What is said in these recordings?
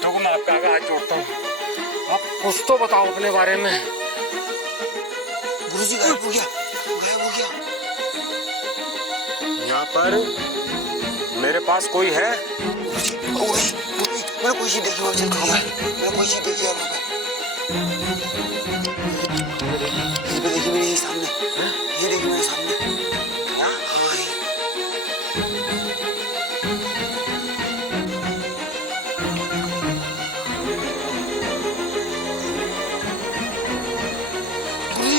देखो मैं आपके आगे हाथ जोड़ता हूँ, आप कुछ तो बताओ अपने बारे में। गुरुजी गायब हो गया, गायब हो गया। यहाँ पर मेरे पास कोई है? गुरुजी, गुरुजी, गुरुजी, मैंने कोई चीज देखी, मैंने कोई चीज देखी है। ये पे देखी मेरे सामने, ये देखी मेरे सामने।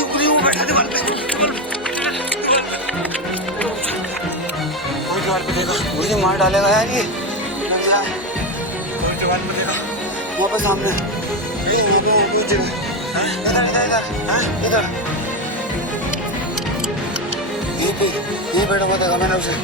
गुरुजी, वो बैठा दीवार पे, कोई दीवार पे देखा? मुझे मार डालेगा यार ये। कोई दीवार पे देखा? वहाँ पे सामने, नहीं वहाँ पे कोई जगह, इधर इधर इधर, इधर ये बैठा हुआ देखा मैंने उसे।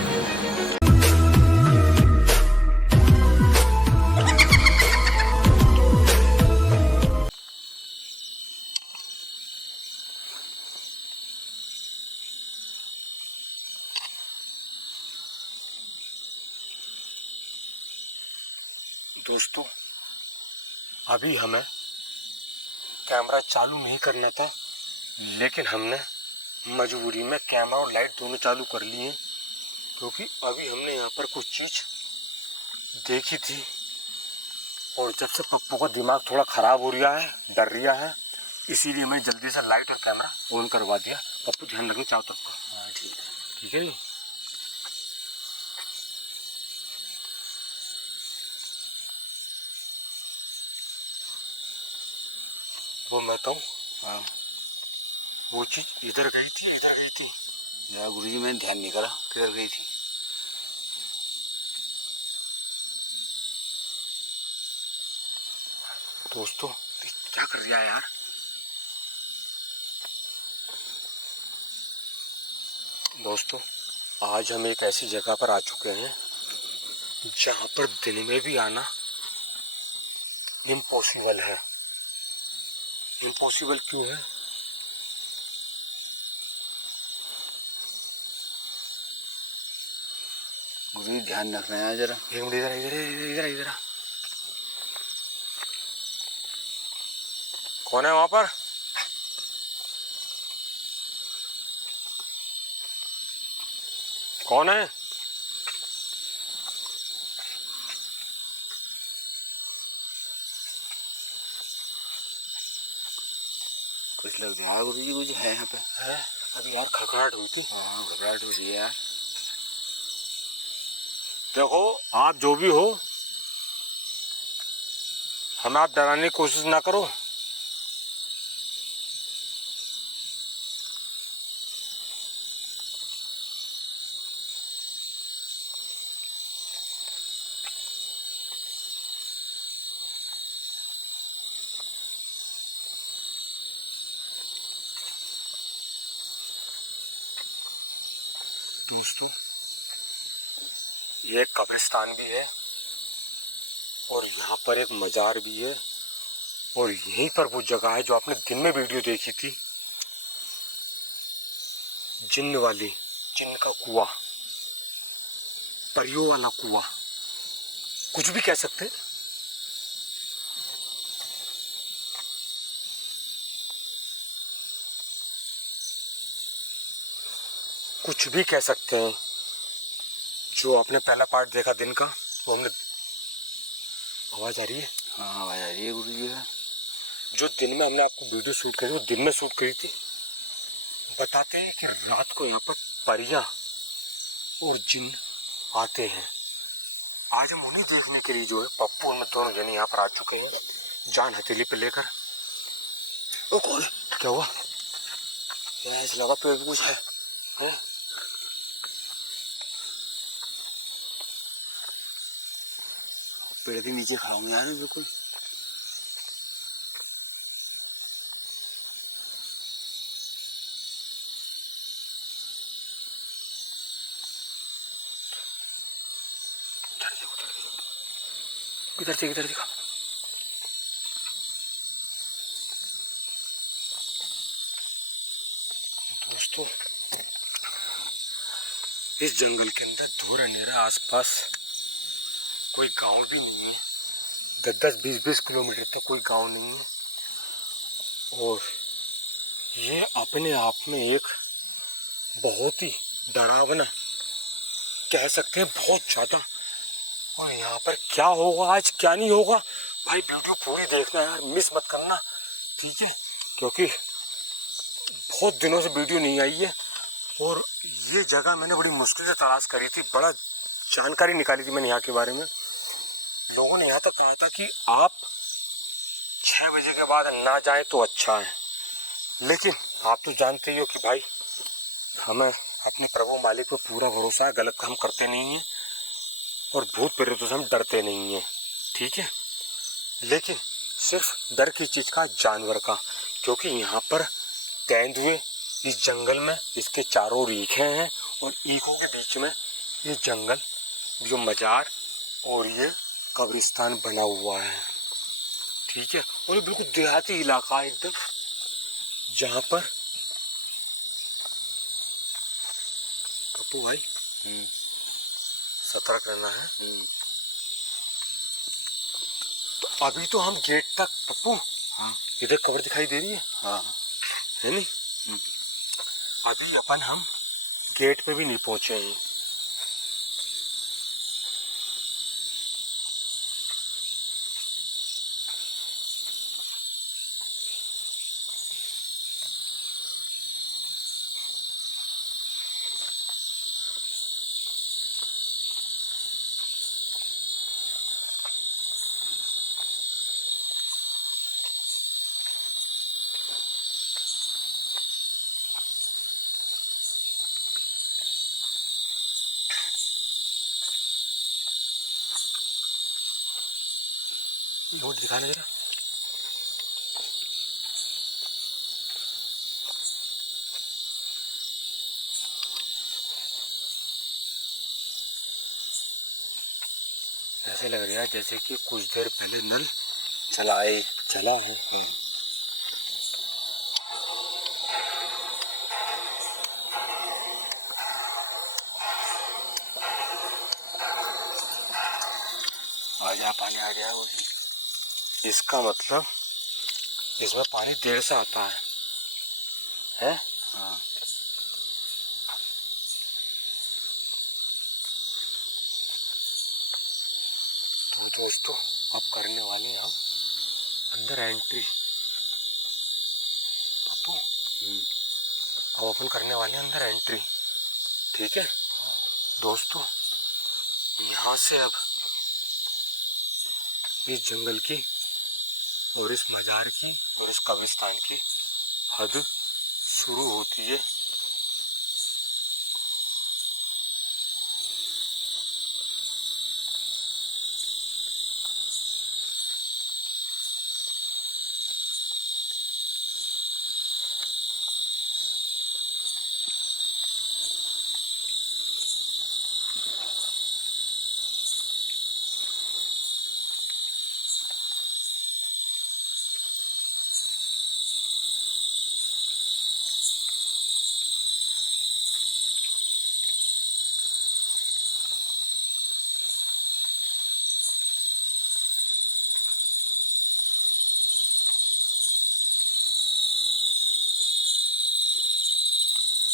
दोस्तों, अभी हमें कैमरा चालू नहीं करना था, लेकिन हमने मजबूरी में कैमरा और लाइट दोनों चालू कर लिए, क्योंकि अभी हमने यहाँ पर कुछ चीज़ देखी थी। और जब से पप्पू का दिमाग थोड़ा ख़राब हो रहा है, डर रहा है, इसीलिए मैं जल्दी से लाइट और कैमरा ऑन करवा दिया। पप्पू ध्यान रखना चारों तरफ का। हाँ ठीक है, ठीक है जी। वो मैं तो हाँ वो चीज़ इधर गई थी, इधर गई थी। यार गुरुजी मैंने ध्यान नहीं करा किधर गई थी। दोस्तों क्या कर रहा है यार? दोस्तों, आज हम एक ऐसी जगह पर आ चुके हैं जहाँ पर दिन में भी आना इम्पॉसिबल है। इम्पॉसिबल क्यों है? गुरुजी ध्यान रखना है जरा। एक मिनट, इधर इधर इधर इधर इधर। कौन है वहां पर? कौन है? कुछ लग रहा है गुरुजी, कुछ है यहाँ पे। है? अभी यार खड़खड़ाहट हुई थी। हाँ घबराहट हो रही है यार। देखो, आप जो भी हो, हमें आप डराने की कोशिश ना करो। दोस्तों, ये एक कब्रिस्तान भी है और यहाँ पर एक मजार भी है, और यहीं पर वो जगह है जो आपने दिन में वीडियो देखी थी, जिन्न वाली, जिन्न का कुआं, परियों वाला कुआं, कुछ भी कह सकते हैं। कुछ भी कह सकते हैं। जो आपने पहला पार्ट देखा दिन का, वो हमने, आवाज आ रही है? हाँ आवाज आ रही है गुरुजी। जो दिन में हमने आपको वीडियो शूट करी, वो दिन में शूट करी थी। बताते हैं कि रात को यहाँ पर परियां और जिन्न आते हैं। आज हम उन्हें देखने के लिए जो है पप्पू और मैं दोनों जने यहाँ पर आ चुके हैं, जान हथेली पे लेकर। ओ कौन? क्या हुआ? यार ऐसा लगा पेड़ पे कुछ है। पेड़ के नीचे खड़ा हूँ यार बिल्कुल। किधर से दिखा? दोस्तों, इस जंगल के अंदर धुर अंधेरा, आसपास कोई गांव भी नहीं है, 10-20 किलोमीटर तक कोई गांव नहीं है। और ये अपने आप में एक बहुत ही डरावना, कह सकते हैं बहुत ज्यादा। और यहाँ पर क्या होगा आज क्या नहीं होगा भाई, वीडियो पूरी देखना यार, मिस मत करना, ठीक है? क्योंकि बहुत दिनों से वीडियो नहीं आई है और ये जगह मैंने बड़ी मुश्किल से तलाश करी थी, बड़ा जानकारी निकाली थी मैंने यहाँ के बारे में। लोगों ने यहाँ तक कहा था कि आप 6 बजे के बाद ना जाएं तो अच्छा है, लेकिन आप तो जानते ही हो कि भाई हमें अपने प्रभु मालिक पर पूरा भरोसा है, गलत काम करते नहीं हैं और भूत प्रेतों से हम डरते नहीं हैं, ठीक है? लेकिन सिर्फ डर की चीज़ का, जानवर का, क्योंकि यहाँ पर तेंदुए इस जंगल में, इसके चारों ओर ईखे हैं और ईखों के बीच में ये जंगल, जो मजार और ये कब्रिस्तान बना हुआ है, ठीक है? और ये बिल्कुल देहाती इलाका है एकदम, जहाँ पर पप्पू भाई सतर्क रहना है। तो अभी तो हम गेट तक, पप्पू इधर कब्र दिखाई दे रही है, है नहीं? अभी अपन हम गेट पे भी नहीं पहुंचे हैं। नोट दिखाना जरा। ऐसे लग रहा है जैसे कि कुछ देर पहले नल चला है। पानी आ गया है। इसका मतलब इसमें पानी देर से आता है? हाँ। तो दोस्तों अब करने वाले हैं हम अंदर एंट्री। पप्पू अब अपन करने वाले हैं अंदर एंट्री, ठीक है? दोस्तों यहाँ से अब इस जंगल की और इस मजार की और इस कब्रिस्तान की हद शुरू होती है।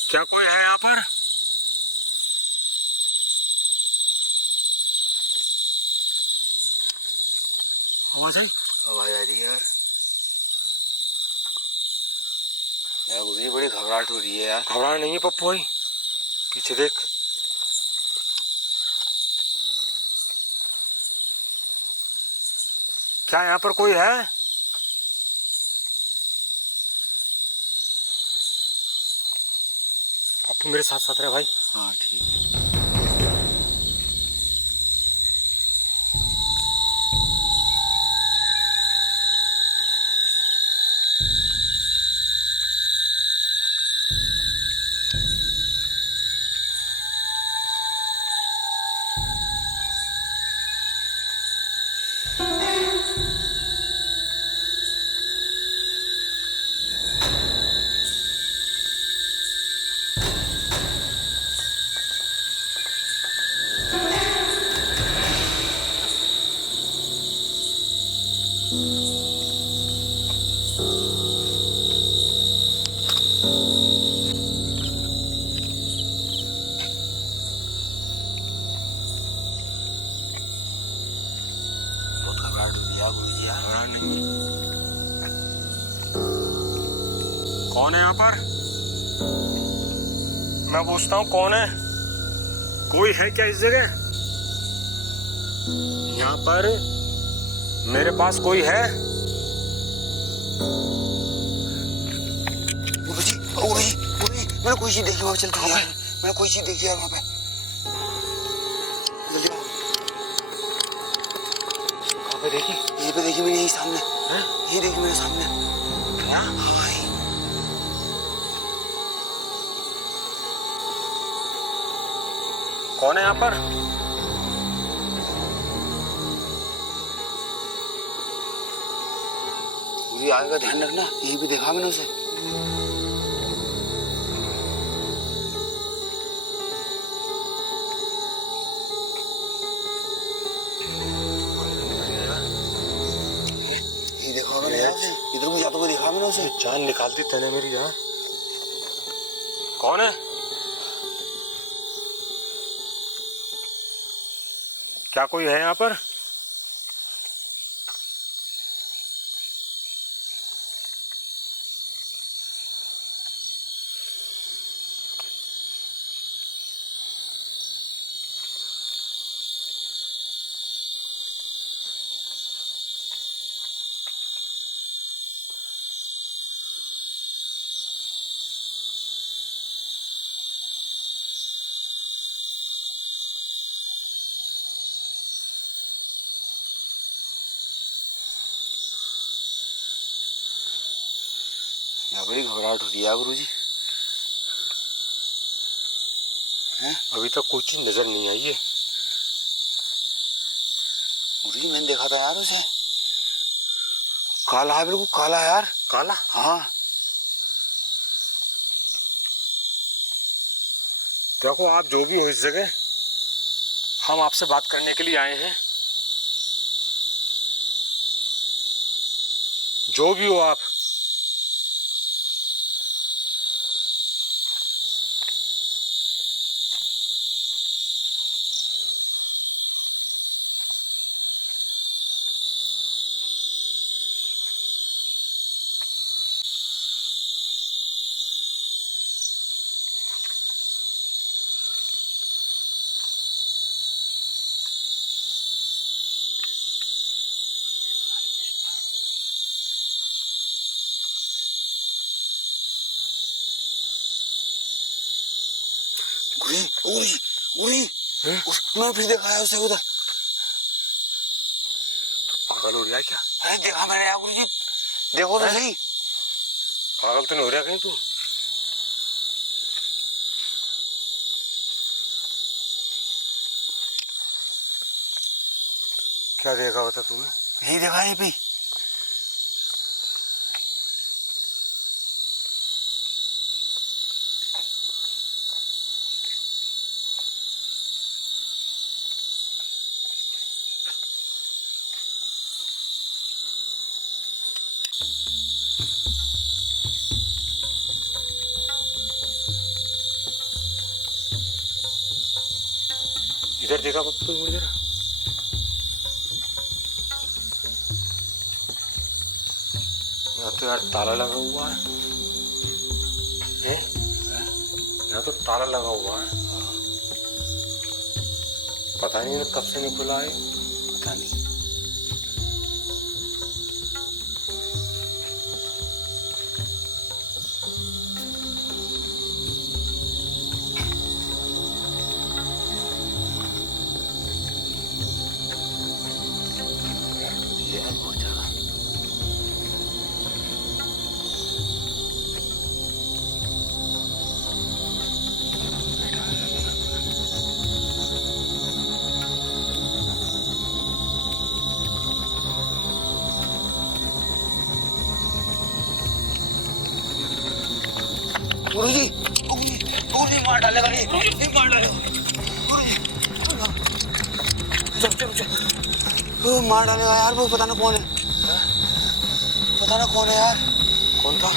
क्या कोई है यहाँ पर? आवाज आई? आवाज आ रही है यार, मुझे बड़ी घबराहट हो रही है यार। घबराहट नहीं है पप्पू भाई, पीछे देख। क्या यहाँ पर कोई है? पप्पू मेरे साथ साथ रहे भाई। हाँ ठीक है। बहुत घबराहट हो रही है गुरुजी यार। घबराहट नहीं है। कौन है यहाँ पर? मैं पूछता हूँ कौन है? कोई है क्या इस जगह? यहाँ पर मेरे पास कोई है? गुरुजी गुरुजी गुरुजी मैंने कोई चीज देखी वहां चल के यार। मैंने कोई चीज देखी यार वहां पे। गुरुजी कहाँ पे देखी? यहीं पे देखी मैंने, यही सामने। हैं? यही देखी मेरे सामने। क्या? हाँ यही। कौन है यहाँ पर? गुरुजी आगे का ध्यान रखना, यहीं पे देखा मैंने उसे। ये देखा मैंने यार उसे, इधर को जाते हुए देखा मैंने उसे। जान निकालती तने मेरी यार। कौन है? क्या कोई है यहाँ पर? यहाँ बड़ी घबराहट हो रही है गुरुजी। हैं? अभी तक कोई चीज नजर नहीं आई है। गुरुजी मैंने देखा था यार उसे। काला है, बिल्कुल काला है यार। काला? हाँ देखो आप जो भी हो इस जगह, हम आपसे बात करने के लिए आए हैं। जो भी हो आप, गुरुजी गुरुजी गुरुजी हैं? मैं फिर देखा है उसे उधर। तो पागल हो रहा है क्या? अरे देखा मैंने यार गुरुजी, देखो तो सही। पागल तो नहीं हो रहा कहीं तू? क्या देखा बता तूने? यही देखा है भी। इधर देखा पप्पू मुड़ जरा। यहाँ तो यार ताला लगा हुआ है। हैं? यहाँ तो ताला लगा हुआ है। पता नहीं कब से नहीं खुला है। पता नहीं। ये है बहुत ज्यादा। गुरुजी गुरुजी गुरुजी मार डालेगा ये मार डालेगा गुरुजी। चल चल चल, मार डालेगा यार, वो पता ना कौन है। पता ना कौन है यार। कौन था?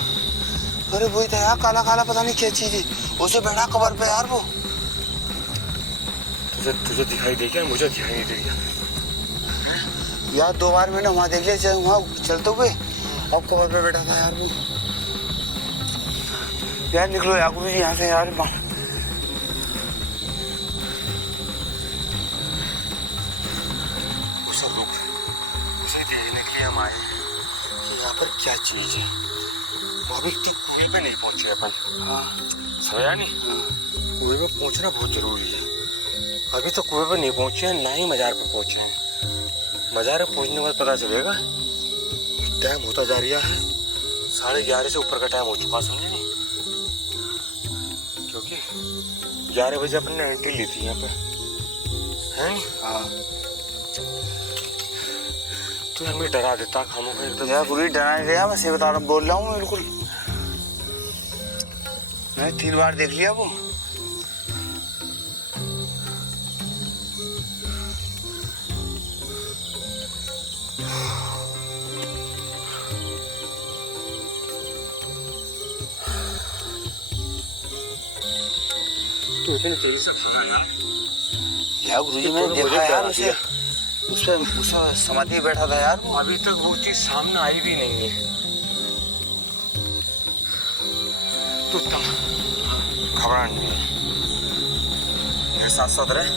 अरे वही था यार, काला काला, पता नहीं क्या चीज है, उसे बैठा कबर पे यार वो। तुझे दिखाई दे क्या? मुझे दिखाई नहीं दे रहा यार 2 बार मैंने वहाँ देख लिया वहाँ चलते हुए, अब कबर पे बैठा था यार वो। यार निकलो यार गुरु जी यहाँ से यार। उसे रुक, उसे देखने के लिए हम आए कि यहाँ पर क्या चीज है। वो अभी तक कुएं पे नहीं पहुंचे अपन। हाँ समझा नहीं? कुएं पे पहुंचना बहुत जरूरी है। अभी तो कुएं पे नहीं पहुंचे हैं, ना ही मजार पे पहुंचे हैं। मजार पे पहुंचने के बाद पता चलेगा। टाइम होता जा रहा है, 11:30 से ऊपर का टाइम हो चुका, समझे नहीं? क्योंकि 11 बजे अपन ने एंट्री ली थी यहाँ पे, है? हाँ। तू हमें डरा देता खामों का एकदम। यार गुरु जी डरा नहीं गया, बस ये बता रहा बोल रहा हूँ बिल्कुल। मैं 3 बार देख लिया वो। तू इतनी तेजी से भागा यार गुरु जी मैंने देखा यार उसे, उसे समाधि बैठा था यार वो। अभी तक वो चीज सामने आई भी नहीं है। तू घबरा नहीं, मेरे साथ साथ रहे।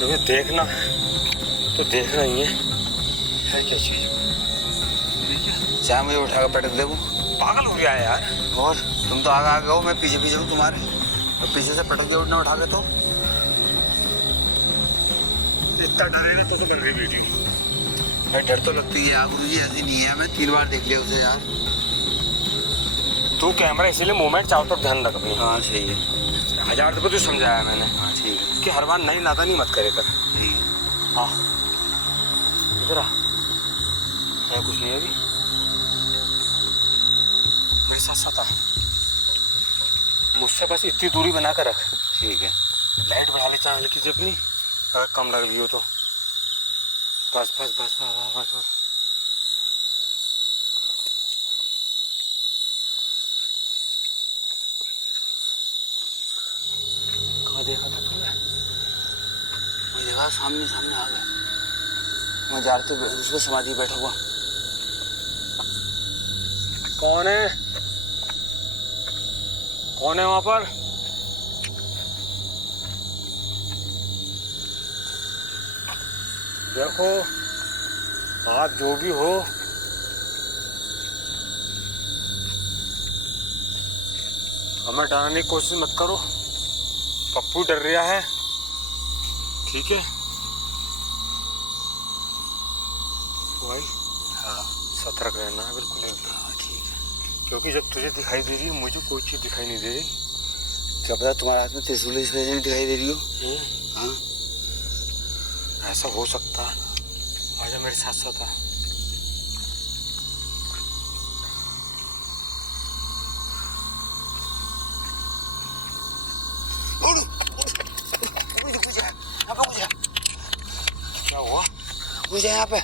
तुम्हें देखना तो देखना ही है क्या चीज। चाहे मुझे उठा कर पटक दे वो। पागल हो गया है यार। और तुम तो आगे आगे हो, मैं पीछे पीछे हूँ तुम्हारे, तो पीछे से पटक दे उठना उठा के तो। इतना डरे तो कर रही बेटी। भाई डर तो लगती है यार गुरु जी, ऐसी नहीं है, मैं 3 बार देख लिया उसे यार। तू कैमरा इसीलिए मूवमेंट चारों तरफ ध्यान रख अपनी। हाँ सही है। 1000 दफा तुझे समझाया मैंने। हाँ ठीक है। कि हर बार नई नादानी मत करे कर। हाँ इधर आ, है कुछ नहीं है अभी, मेरे साथ साथ आ। मुझसे बस इतनी दूरी बना कर रख। ठीक है। लाइट बढ़ा ले चाहे हल्की सी अपनी, अगर कम लग रही हो तो। बस बस बस बस बस बस। कहाँ देखा था तुमने? वो जगह सामने सामने आ गया, मैं जा रहे थे उसमें समाधि बैठा हुआ। कौन है? कौन है वहां पर? देखो आप जो भी हो, हमें डराने की कोशिश मत करो। पप्पू डर रहा है, ठीक है भाई? हाँ सतर्क रहना है बिल्कुल। हाँ ठीक है। क्योंकि जब तुझे दिखाई दे रही है, मुझे कोई चीज दिखाई नहीं दे रही। क्या पता तुम्हारे हाथ में त्रिशूल इस वजह से नहीं दिखाई दे रही हो। हाँ ऐसा हो सकता है। आजा मेरे साथ साथ आ। क्या हुआ? कुछ है यहाँ पे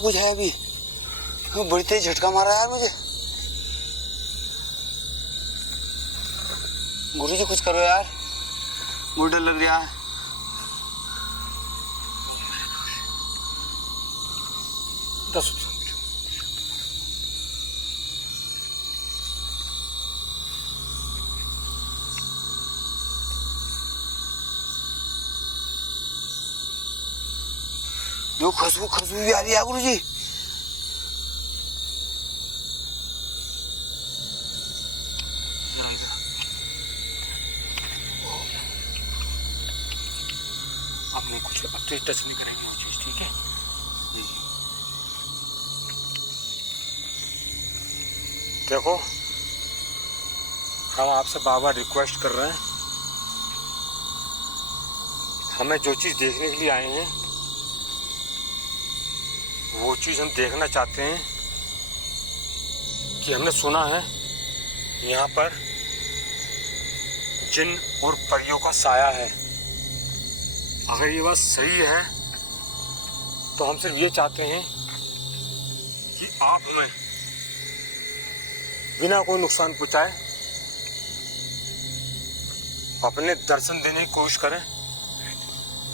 कुछ है अभी। बड़ी तेज झटका मारा यार मुझे। गुरु जी कुछ करो यार, मुझे डर लग रहा है। दस जो खुशबू खुशबू भी आ रही है गुरु जी। अब नहीं कुछ, अब तो टच नहीं करेंगे वो चीज, ठीक है? देखो हम आपसे बार बार रिक्वेस्ट कर रहे हैं, हमें जो चीज देखने के लिए आए हैं वो चीज हम देखना चाहते हैं। कि हमने सुना है यहाँ पर जिन और परियों का साया है। अगर ये बात सही है तो हम सिर्फ ये चाहते हैं आप हमें बिना कोई नुकसान पहुंचाए अपने दर्शन देने की कोशिश करें,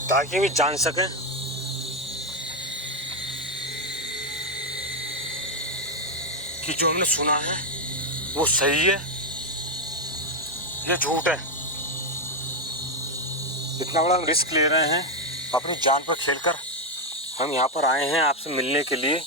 ताकि वे जान सके कि जो हमने सुना है वो सही है या झूठ है। इतना बड़ा हम रिस्क ले रहे हैं अपनी जान पर खेलकर। हम यहाँ पर आए हैं आपसे मिलने के लिए।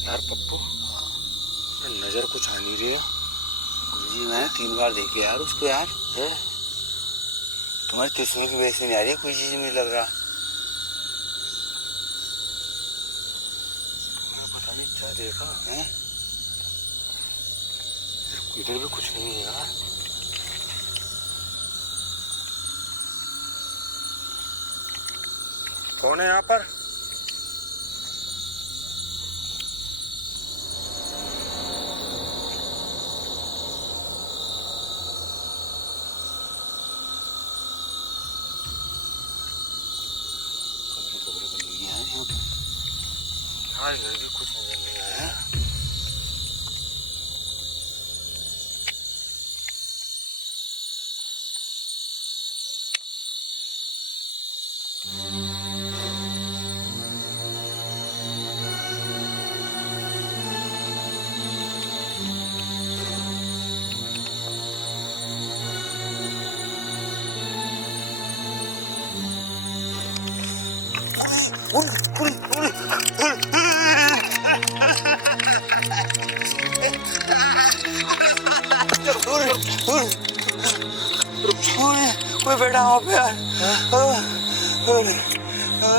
यार पप्पू, नजर कुछ आ नहीं रही है। जी मैंने 3 बार देखे यार उसको यार। है? तुम्हारे त्रिशूल की वजह से नहीं आ रही है कोई चीज, मुझे लग रहा। मैं पता नहीं क्या देखा है। इधर भी कुछ नहीं है यार। कौन है यहाँ पर? हाँ, इधर भी कुछ नजर नहीं आया। कोई बैठा वहाँ पे यार।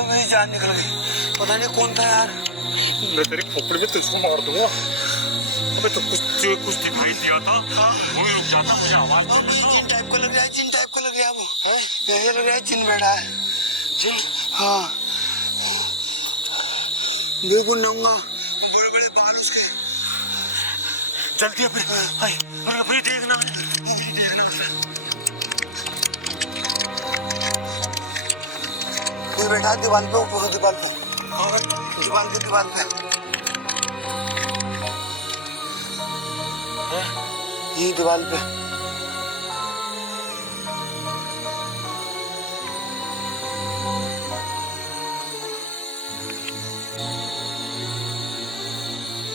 मेरी जान निकल गई, पता नहीं कौन था यार। मैं तेरी खोपड़ी में तुझको मार दूंगा। अबे तो कुछ दिखाई दिया था, वो भी रुक जाता, मुझे आवाज जिन टाइप का लग रहा है, जिन टाइप का लग रहा है वो। ये लग रहा है जिन बैठा है। जिन? हाँ बिल्कुल नंगा, बड़े बड़े बाल उसके। जल्दी अपने अभी देखना उसे। कोई बैठा है दीवार पे, ऊपर दीवार पे, दीवार पे। ये दीवार पे।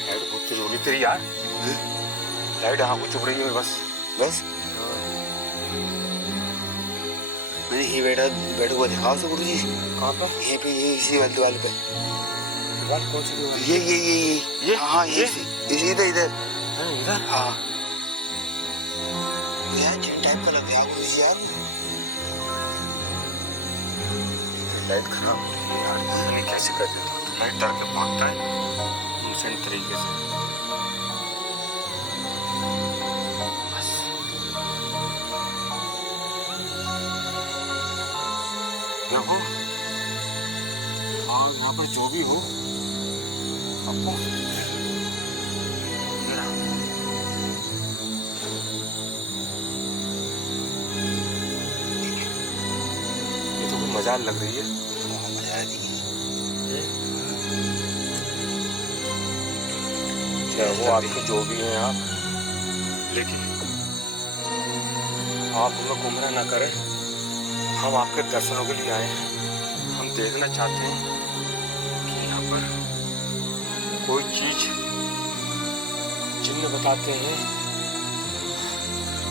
लाइट बहुत तेज हो रही तेरी यार। लाइट हाँ को चुप रही है बस। मैंने ये बैठा हुआ देखा उसे गुरु जी। कहाँ पर? यहीं पे, ये इसी वाली दीवार पे। दीवार कौन सी दीवार? ये हाँ ये? इधर। इधर? हाँ यार जिन टाइप का लग रहा है गुरु जी यार। लाइट खराब हो रही है यार, ये कैसे कर देता? तो लाइट डर के भागता है उनसे इन तरीके से। बस देखो, और यहाँ पर जो भी हो आपको ये तो कोई मजाक लग रही है। चाहे वो आपके जो भी हैं आप, लेकिन आप हमें गुमराह ना करें। हम आपके दर्शनों के लिए आए हैं। हम देखना चाहते हैं कि यहाँ पर कोई चीज जिन्हें बताते हैं,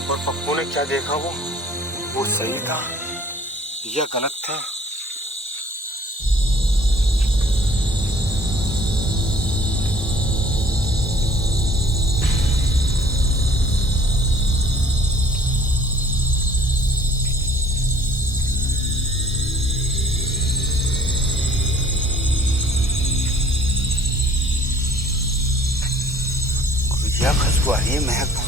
और पप्पू ने क्या देखा वो सही था या गलत था। खुशबू आ रही है, महक बहुत।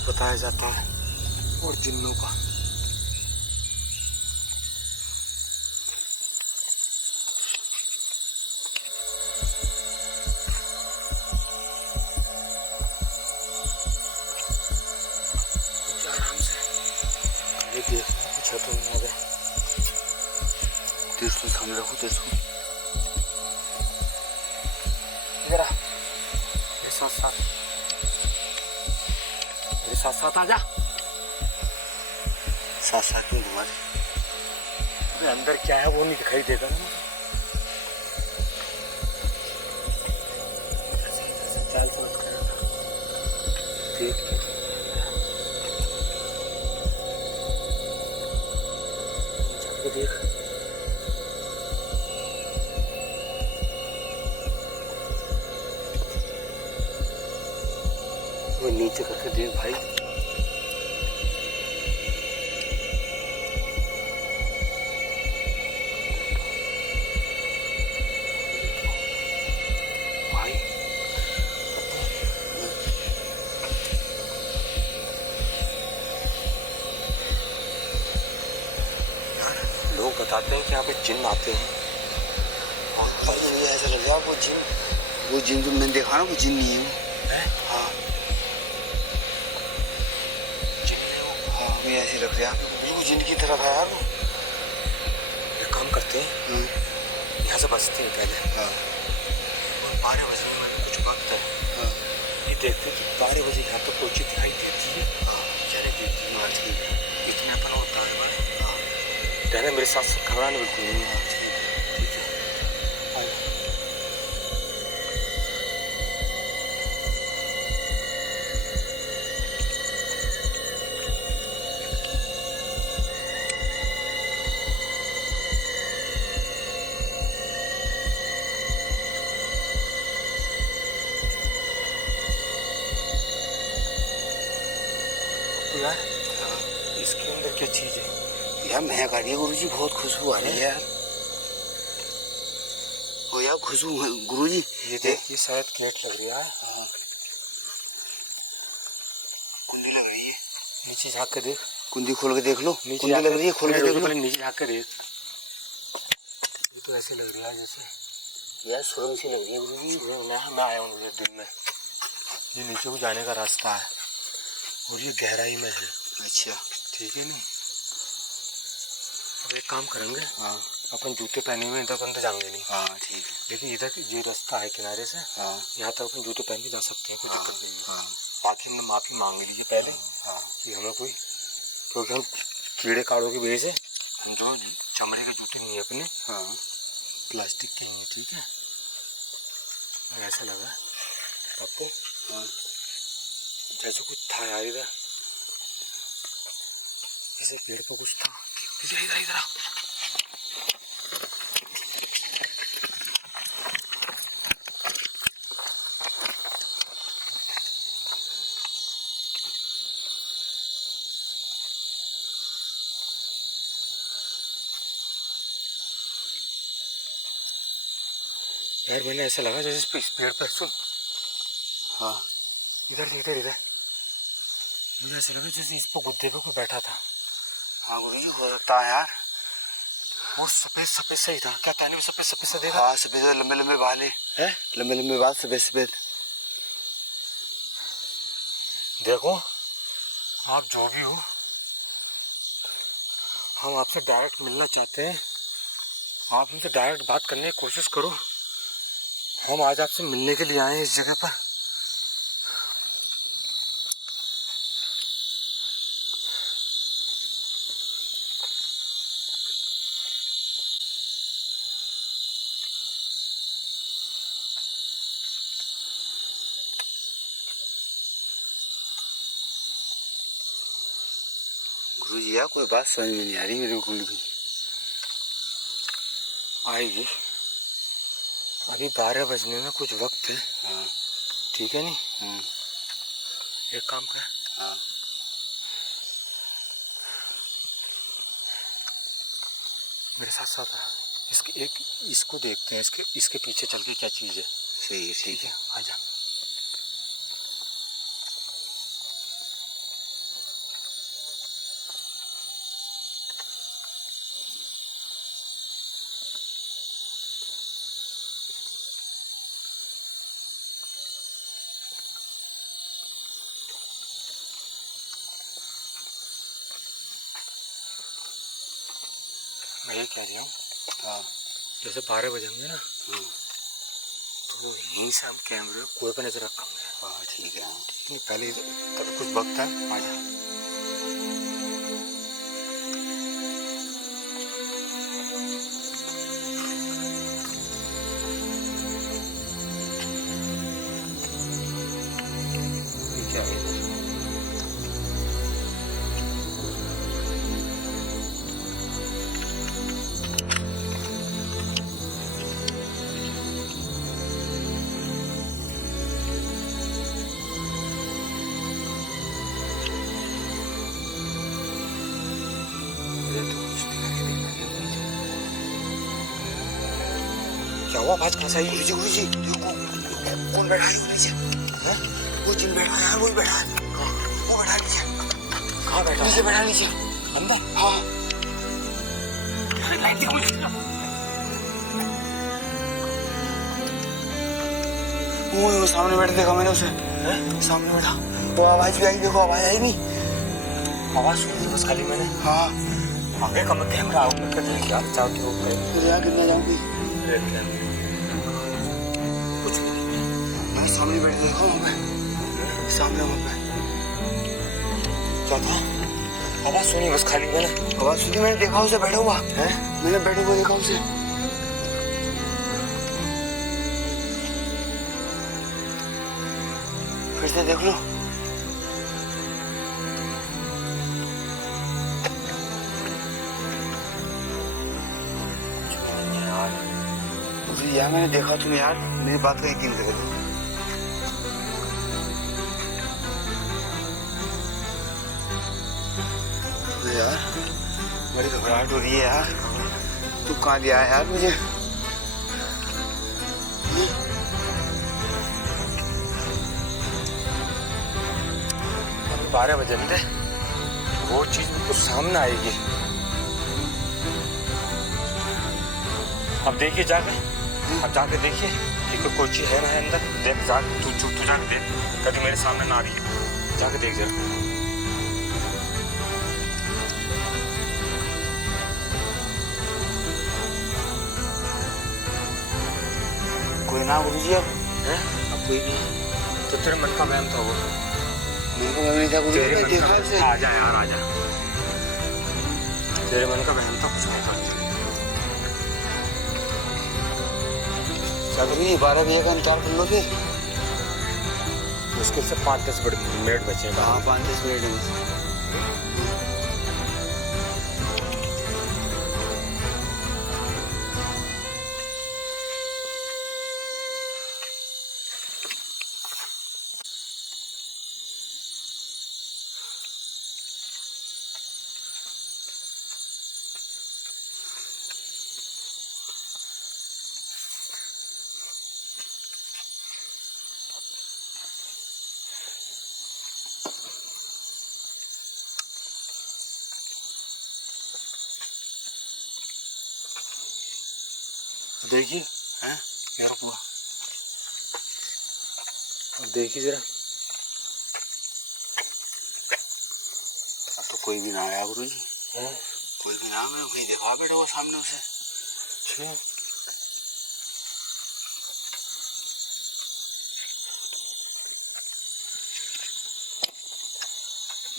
बताया जाता है और जिन्नों का। आराम से देख कुछ तो नहीं आ गया। तेज तो सामने रखो, तेज को इधर आ, मेरे साथ साथ आ जा। साथ साथ में घुमा दे। अबे अंदर क्या है वो नहीं दिखाई देगा ना। चाल से मत कर, देख के देख। वो नीचे करके देख भाई। लोग बताते हैं कि यहाँ पे जिन्न आते हैं। और मुझे ऐसा लग रहा है वो जिन जो मैंने देखा ना, वो जिन नहीं है वो। हाँ हाँ, मुझे ऐसे लग रहा है बिल्कुल जिन की तरफ है यार वो। एक काम करते हैं, यहाँ से बचते हैं पहले। हाँ 12 बजे में कुछ वक्त है। हाँ ये देखते कि 12 बजे यहाँ पे कोई चीज दिखाई देती है क्या नहीं देती है। हाँ ठीक है, इतने अपन होता है रहना मेरे साथ साथ घबराना बिल्कुल नहीं। हाँ ठीक है। तो यार इसके अंदर क्या चीज है यार? महक आ रही है गुरुजी, बहुत खुशबू आ रही है यार। ओ यार खुशबू गुरुजी, ये देख, ये शायद गेट लग रहा है। हाँ कुंडी लग रही है। नीचे झाँक के देख, कुंडी खोल के देख लो। नीचे कुंडी लग रही है, खोल के देख लो। नीचे झाँक के देख। ये तो ऐसे लग रहा है जैसे यार सुरंग सी लग रही है गुरुजी। मैं आया हूँ एक दिन में। ये नीचे को जाने का रास्ता है और ये गहराई में है। अच्छा ठीक है नहीं। अब एक काम करेंगे, हाँ अपन जूते पहने हुए इधर अंदर जाएंगे नहीं। हाँ ठीक है। लेकिन इधर ये रास्ता है किनारे से, हाँ यहाँ तक अपन जूते पहन के जा सकते हैं, कोई दिक्कत नहीं है। हाँ बाकी हमने माफी मांग लीजिए पहले कि हमें कोई, क्योंकि हम कीड़े काड़ों की वजह से हम जो चमड़े के जूते नहीं है अपने, हाँ प्लास्टिक के हैं। ठीक है, ऐसा लगा आपको हाँ जैसे कुछ था यार इधर, ऐसे पेड़ पर कुछ था। इधर इधर इधर यार, मैंने ऐसा लगा जैसे इस पेड़ पर, सुन, हाँ इधर इधर इधर मुझे ऐसा लगा जैसे इस पर गुद्दे पे कोई बैठा था। हाँ गुरुजी, हो सकता है यार। वो सफेद सफेद सही था क्या? कहने में सफेद सफेद सा देखा। हाँ सफेद, लंबे लंबे बाल है, लंबे लंबे बाल, सफेद सफेद। देखो आप जो भी हो, हम आपसे डायरेक्ट मिलना चाहते हैं। आप हमसे डायरेक्ट बात करने की कोशिश करो। हम आज आपसे मिलने के लिए आए हैं इस जगह पर। गुरुजी यार कोई बात समझ में नहीं आ रही मेरे को भी। आएगी, अभी 12 बजने में कुछ वक्त है। हाँ ठीक है नहीं? एक काम कर, हाँ मेरे साथ साथ आ। इसको देखते हैं, इसके पीछे चल के क्या चीज़ है। सही है, ठीक है, आजा। मैं ये कह रहा हूँ, हाँ जैसे 12 बजे होंगे ना, तो यहीं से हम कैमरे कुएं पर नजर रखेंगे। हाँ ठीक है, हाँ ठीक नहीं, पहले तब कुछ वक्त है। आजा। ये क्या है? ये तो कुछ दिखाई नहीं दे रहा है। क्या हुआ? आवाज कहाँ से आई? गुरुजी देखो कौन बैठा है वो नीचे? वो जिन बैठा है यार, वही बैठा है। वो बैठा है नीचे। कहाँ बैठा? नीचे बैठा, नीचे अंदर। हाँ लाइट दिखा मुझे। वो सामने बैठा देखा मैंने उसे। सामने बैठा। वो आवाज भी आई, देखो आवाज आई नहीं। आवाज सुनी बस खाली मैंने। हाँ आगे का मैं कैमरा आऊँ करके देख यार, चाहो तो फिर यहाँ कितना जाऊंगी? कुछ भी नहीं। मैं सामने बैठे देखो वहाँ पे, सामने वहाँ पे। क्या था? आवाज सुनी बस खाली मैंने। आवाज सुनी मैंने, देखा उसे बैठा हुआ है। मैंने बैठे हुए देखा उसे। फिर से देख लो। यार मैंने देखा तुम, यार मेरी बात का यकीन करो। यार बड़ी घबराहट हो रही है यार। तू कहाँ लिया है यार मुझे? 12 बजे थे, वो चीज तो सामने आएगी। अब देखिए जाके, अब जाके देखिए कि कोई चीज है ना है अंदर। देख जाके, तू जाके देख, कभी मेरे सामने ना आ रही है। जाके देख जरा। कोई ना गुरुजी अब है? अब कोई नहीं तो तेरे मन का वहम था वो। मेरे को नहीं था गुरुजी, मैं देखा उसे। आजा यार आजा, तेरे मन का वहम था, कुछ नहीं था। गुरुजी 12 बजे का इंतजार कर लो फिर। मुश्किल से 5-10 मिनट बचे हैं। हाँ 5-10 मिनट में। देखिए हैं यार को, देखिए जरा। कोई भी ना आया गुरु जी, हैं? कोई भी ना, मैं वहीं देखा बैठा वो सामने उसे। छी।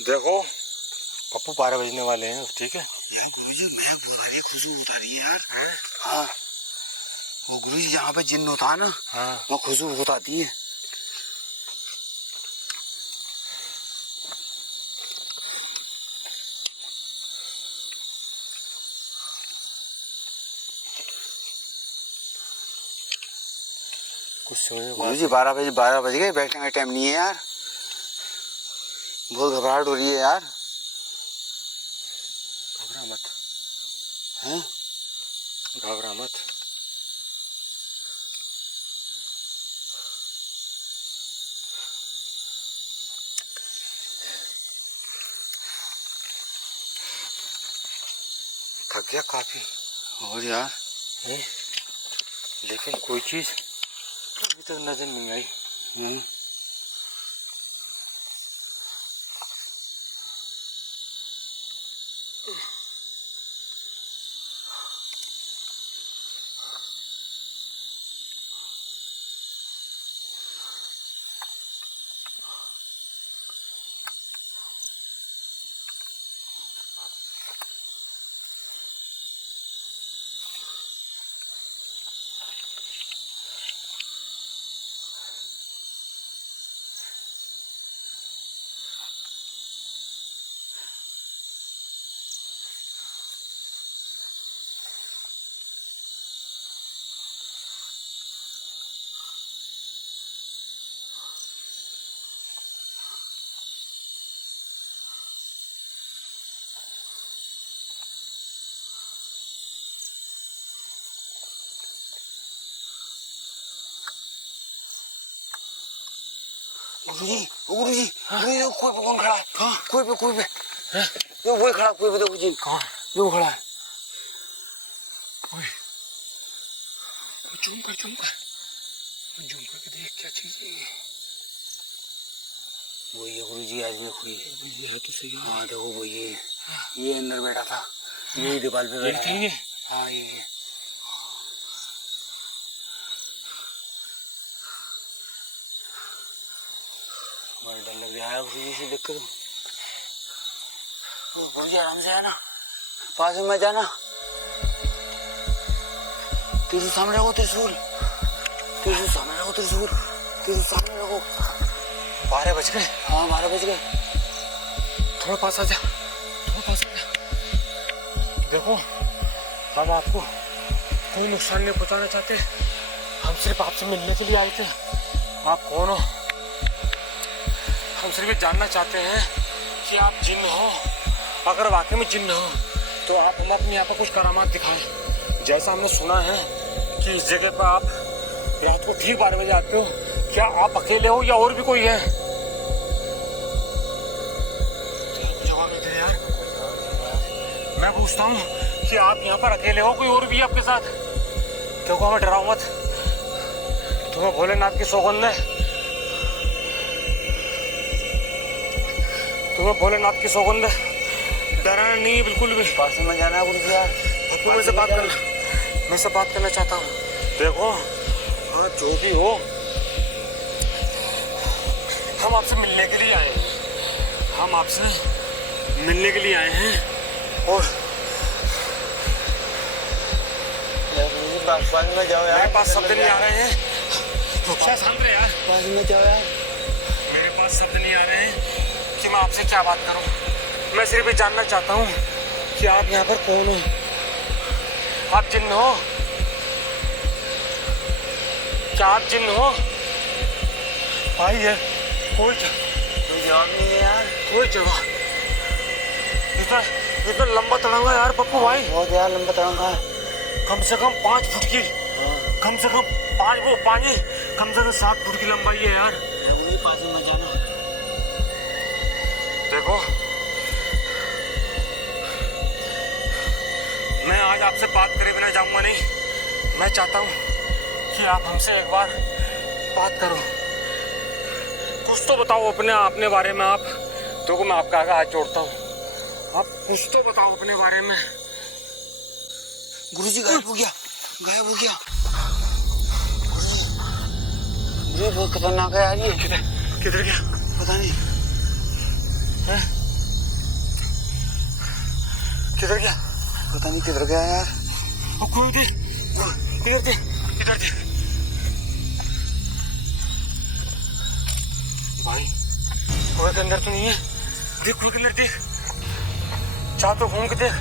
देखो पप्पू 12 बजने वाले हैं, ठीक है। यार गुरु जी मैं बोल रही खुशबू बता रही है यार। हाँ वो गुरु जी जहाँ पे जिन्न होता है ना, हाँ वो खुशबू बहुत आती है। कुछ समझ गुरु जी 12 बज गए, बैठने का टाइम नहीं है यार, बहुत घबराहट हो रही है यार। घबरा मत, हैं? घबरा मत। थक गया काफी। और यार हैं? लेकिन कोई चीज अभी तक नजर नहीं आई। हैं? गुरु जी गुरु जी गुरु जी कोई पे कौन खड़ा है? कोई पे ये वही खड़ा, कोई पे देखो जी कौन? जो खड़ा है। जूम कर जूम करके देख क्या चीज है ये। वही है गुरु जी, आज में कोई ये तो सही है। हाँ देखो वो ये अंदर बैठा था, यही दीवार पे बैठा था। ये हाँ ये बड़ा डर लग रहा है गुरु जी से देख कर। गुरु जी आराम से आना, पास में मत जाना। त्रिशूल सामने रखो, त्रिशूल सामने रखो, त्रिशूल सामने रखो। 12 बज गए। हाँ 12 बज गए। थोड़ा पास आ जा, देखो हम आपको कोई नुकसान नहीं पहुंचाना चाहते, हम सिर्फ आपसे मिलने के लिए आए थे। आप कौन हो? हम सिर्फ ये जानना चाहते हैं कि आप जिन्न हो। अगर वाकई में जिन्न हो तो आप हमें अपने यहाँ पर कुछ करामात दिखाएं। जैसा हमने सुना है कि इस जगह पर आप रात को ठीक 12 बजे आते हो, क्या आप अकेले हो या और भी कोई है? जवाब नहीं दे यार। मैं पूछता हूँ कि आप यहाँ पर अकेले हो, कोई और भी है आपके साथ? क्योंकि हमें डराओ मत, तुम्हें भोलेनाथ की सौगंध है, तुम्हें भोलेनाथ की सौगंध है, डराना नहीं है बिल्कुल भी। पास में जाना है गुरु जी यार। पप्पू मैं से बात करना चाहता हूँ। देखो अगर जो भी हो, हम आपसे मिलने के लिए आए हैं, और पास में जाओ यार। मेरे पास शब्द नहीं आ रहे हैं। शांत रहे यार। पास में जाओ यार। मेरे पास शब्द नहीं आ रहे हैं कि मैं आपसे क्या बात करूं। मैं सिर्फ ये जानना चाहता हूं कि आप यहाँ पर कौन हो? आप जिन्न हो? क्या आप जिन्न हो? भाई है कोई जवाब नहीं है यार। कोई जगह इतना लंबा तड़ंगा यार पप्पू भाई। बहुत यार लंबा तड़ंगा है। कम से कम 5 फुट की, कम से कम 7 फुट की लंबाई है यार। पास में जाना। देखो मैं आज आपसे बात करे बिना जाऊंगा नहीं। मैं चाहता हूँ कि आप हमसे एक बार बात करो, कुछ तो बताओ अपने बारे में आप। देखो मैं आपका आगे हाथ जोड़ता हूँ, आप कुछ तो बताओ अपने बारे में। गुरुजी गायब हो गया, गायब हो गया। ये बहुत खतरनाक है यार ये। किधर गया? पता नहीं हैं? किधर गया? पता नहीं किधर गया यार। कोई दे, इधर दे, इधर दे। भाई कुएं के अंदर तो नहीं है। देख कुएं के अंदर देख, चाह तो घूम के देख।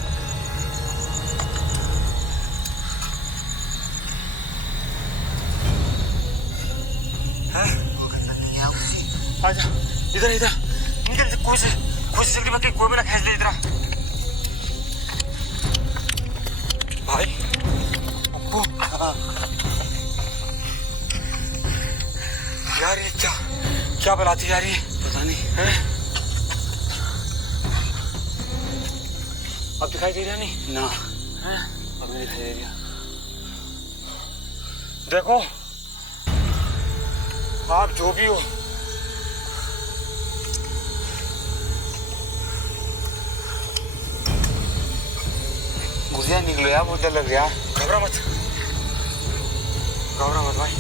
आजा इधर इधर निकल, कुएं से जल्दी मत, कुएं में ना खींच ले इधर। भाई यार ये क्या बनाती यार ये? पता नहीं है? अब दिखाई दे रहा नहीं ना, है? अब नहीं दिखाई दे रहा। देखो आप जो भी हो, गुरुजी निकलो यार, बहुत डर लग रहा है। घबरा मत भाई।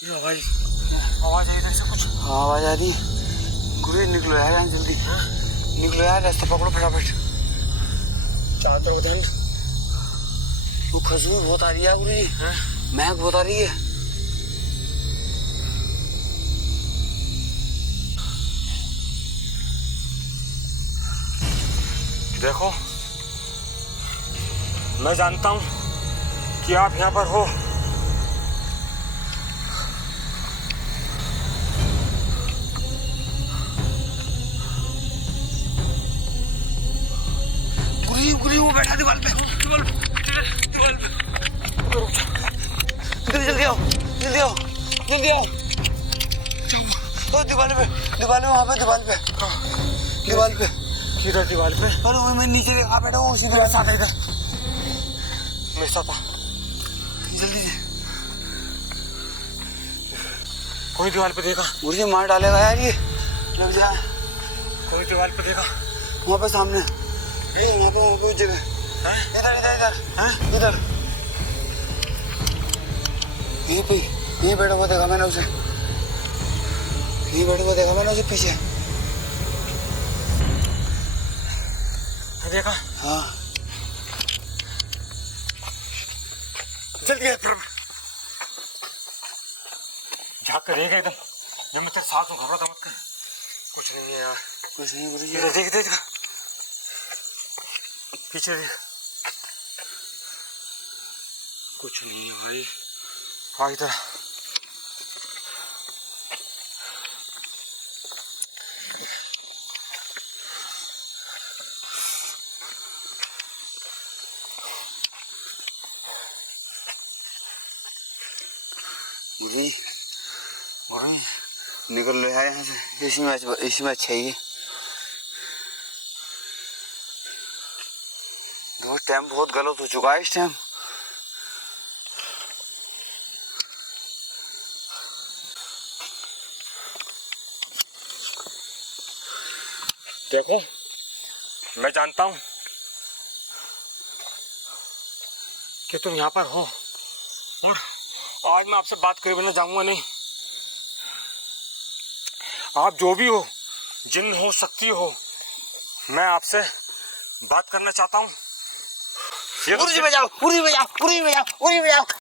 ये आवाज आई इधर से कुछ। हाँ आवाज आ रही। गुरुजी निकलो यार यहाँ जल्दी, निकलो यार, रास्ता पकड़ो फटाफट। चारों तरफ ध्यान। वो खुशबू बहुत आ रही है गुरुजी, महक बहुत आ रही है। देखो मैं जानता हूं कि आप यहाँ पर हो। गुरुजी वो बैठा दीवार पे, दीवार पे। जल्दी आओ, जल्दी आओ, जल्दी आओ। ओ दीवार पे, वहाँ पे दीवार पे, दीवार पे। किधर दीवार पे? अरे वो मैं नीचे देखा बैठा हूँ, उसी दीवार साथ इधर मेरे साथ आ। जल्दी से। कोई दीवार पे देखा? गुरुजी मार डालेगा यार ये, लग जा। कोई दीवार पे देखा? वहाँ पे सामने, वहाँ पे उस जगह। इधर यहीं बैठा हुआ देखा मैंने उसे, यहीं बैठा हुआ देखा मैंने उसे पीछे। देखा? हाँ जल्दी झाँक कर देगा एकदम। जब मैं तेरे साथ हूँ घबरा मत कर। कुछ नहीं है यार, कुछ नहीं गुरुजी। इधर देख पीछे देख, कुछ नहीं है भाई। हाँ इधर गुरुजी और निकल लो यार यहाँ से, इसी में अच्छा ही। टाइम बहुत गलत हो चुका है इस टाइम। देखो मैं जानता हूं कि तुम यहाँ पर हो, और आज मैं आपसे बात करे बिना जाऊंगा नहीं। आप जो भी हो, जिन हो, शक्ति हो, मैं आपसे बात करना चाहता हूँ। गुरुजी बजाओ, गुरुजी बजाओ, गुरुजी बजाओ, गुरुजी बजाओ।